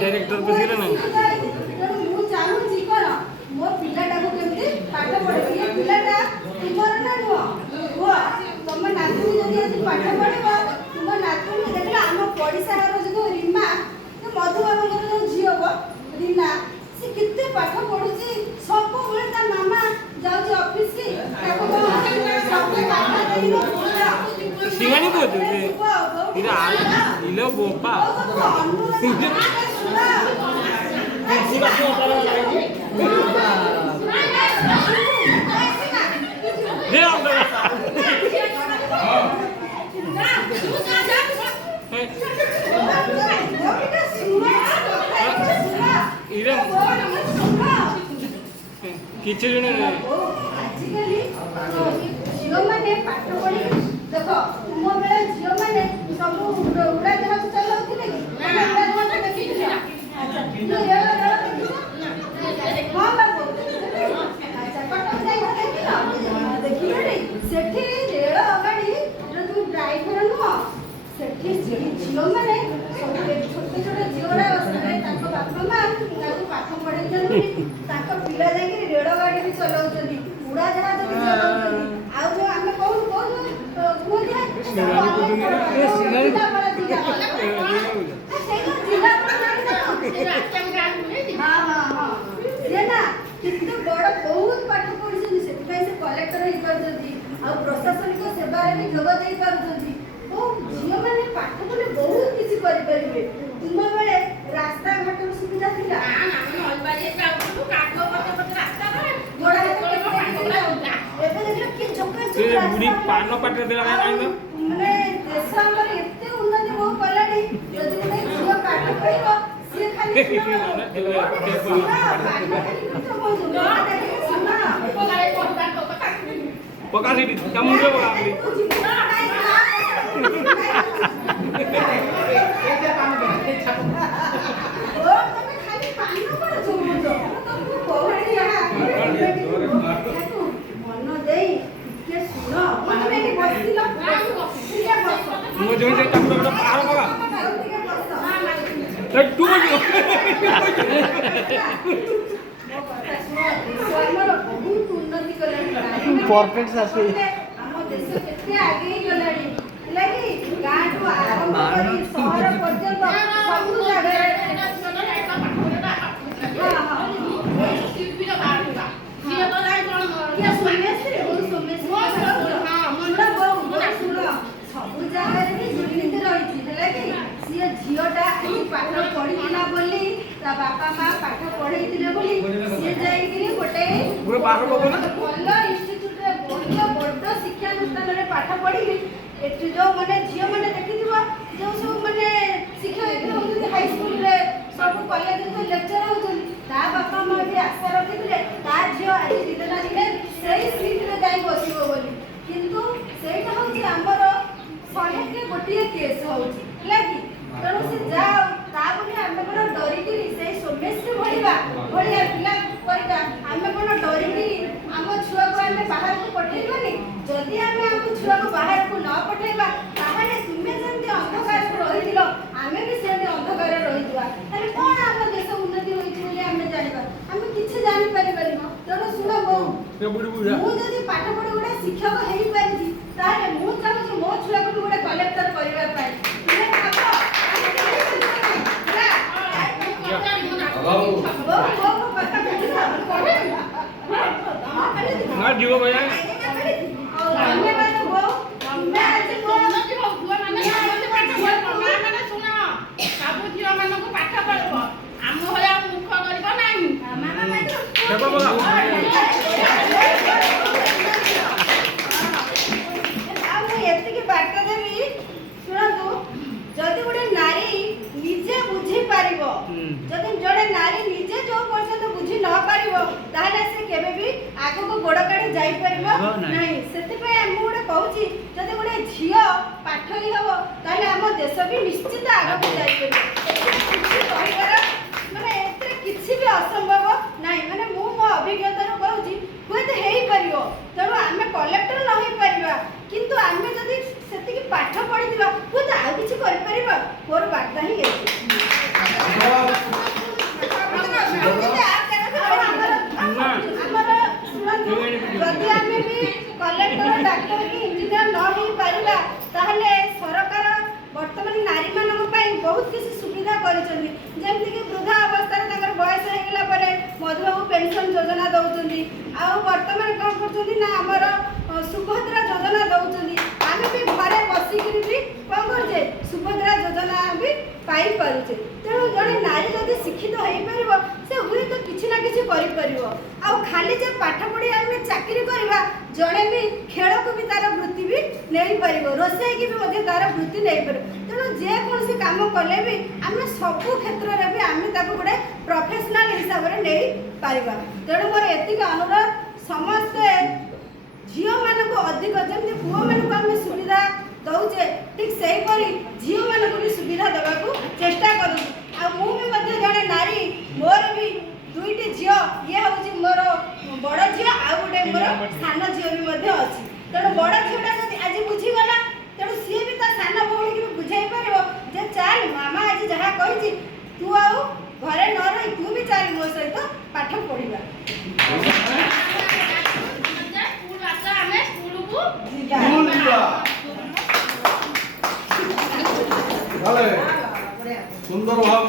director पसिला ना मु चाहूची कोन मो पिलाटा को केमती पाठ पढे ये पिलाटा तुमर ना नो हो तुम नातू जदी आज पाठ पढेबो तुम नातू देखला हम पडिसा रो जो रीमा तो मधु बाबा को झियो बो रीना से किते पाठ पढुची सब बेले ता मामा जाउ ऑफिस की ताको सब पाठ देइनो सिंगानी को दे इरा इलो बोपा हे अंदर इरा किछ जने आजिकली झियो माने पाठ पढी देखो तुम बेले झियो माने सब उड़ा जहाज चलाउथिले कि उड़ा जहाज देखि अच्छा तू रेल देखि हां बाबू अच्छा पटक जाई देखि रे सेठी रेल गाड़ी जो तू ड्राइवर नु सेठी झियो माने सब छोटे छोटे झियोरा असले ताको बापा मां ताको पाठ पढे जरूरी ताको पिला जाई रेल गाड़ी भी चलाउछनी उड़ा जहाज भी चलाउछनी आ जो हम कोन कोन बहुत पाठ पढ़ी से कलेक्टर ही प्रशासनिक सेवा जोग दे झील मैंने पाठ पढ़े बहुत किसी करें तुम बेले रास्ता घाट सुविधा बुढ़ी पान पाटे देला ना माने देश हमर एते उन्नति हो पलाडी जदि नै झियो काट पड़िबो से खाली पका सिटी कामुंडे पका खाली पानी पड़ छो मन देई के सुनो माने के बसिलो मो जो से टपटा पार पका तू परफेक्ट आसे हम देश केते आगे गलाडी लागी गांठू आरंभ करी शहर पर्यंत सब जगह झीटा पाठ पढ़ीला बोली बापा माँ पाठ पढ़े सी जाइए गोटे भल इन्यूट बड़ शिक्षानुष्ठान पाठ पढ़ी जो मैंने झील मैंने देखी जो सब मैंने शिक्षक होती हाई स्कूल सब कॉलेज लेक्चर होती बापा माँ भी आशा रखी झील आज दिन ना दिन से सीट्रे जा बस किंतु सेटा हूँ आमर 100 के गोटे केस हो तेणु से जाओ आम कौन डरिकी से सोमेश्री भाया पिला आम कौन डरिकी आम छुआ को आम बाहर को पठेबानी जदि आम आम छुआ को बाहर को न पठेबा ताहले तुमे जंती अंधकार रही आम भी से अंधकार रही कौन आम देश उन्नति होती आम जाना आम किसी जापर तेणु शुण मुझे पाठ पढ़ी गोटे शिक्षक हो पारि मुझे चाहूँगी मो छुआ को भी गोटे कलेक्टर करने ना जीव भैया बार्ता देवी शुणु जदि गोटे नारी निजे बुझी पार जदि जड़े नारी निजे जो पर्यंत बुझी न पार ताहले से केबे भी आगो को गोड़ काढ़ी जाई परबो नहीं सेति पे हम गोटे कहूची जदि गोटे झियो पाठली हबो ताहले हम देश भी निश्चित आगो को जाई परबो किछि कहिबार माने एते किछि भी असंभव नहीं माने मु मो अभिज्ञता रो कहूची होते हेई परिबो तेणु आमे कलेक्टर न होई परिबा किंतु आमे जदि सेति की पाठ पढ़ी दिबा होते आ किछि करि परिबा मोर बार्ता ही एछि जदि आमे भी कलेक्टर डॉक्टर की इंजीनियर न हो पारिबा ताहले सरकार वर्तमान नारी मानक पई बहुत किसी सुविधा करिसथि जेमति कि वृद्धा अवस्था ताकर बयस हो गेला परे मधुबाबू पेंशन योजना दउचंदी आ वर्तमान कोन करचंदी ना हमर सुभद्रा योजना दउचंदी आमे भी घरे बसी कि भी कोन करजे सुभद्रा योजना भी पाई पारुचे तेणु जड़े नारी जदि शिक्षित हो पारिबो से हुए तो किछि ना किछि करि परिबो आ खाली जे पाठ पढ़ी आमे चाकरी करबा जड़े भी खेल को भी तार वृत्ति भी नहीं पारिबो रोसई की भी मध्य तार वृत्ति नहीं पारिबो तेणु जे कौन से काम कले भी आमे सब क्षेत्र रे भी आमे ताको गोटे प्रोफेशनल हिसाब रे नहीं पारिबा तेणु मोर एतिक अनुरोध समस्त झियो मानको अधिक जमि पुओ मानको आमे सुविधा दउचे ठीक सही परी झियो मानको भी सुविधा देबा को चेष्टा करू आ मु भी मध्य जने नारी मोर भी दुईटी झियो ये होची मोर बड़ झियो आ गोटे मोर सान झियो भी मध्य अछि तेणु बड़ झियोटा जदि आज बुझी गला तेणु सी भी ता सान भौणी की बुझाई पारिबो जे चल मामा आज जहा कहिची तू आउ घरे न रही तू भी चल मो सहित पाठ पढ़िबा स्कूल आसा हमें स्कूल को सुंदर भाव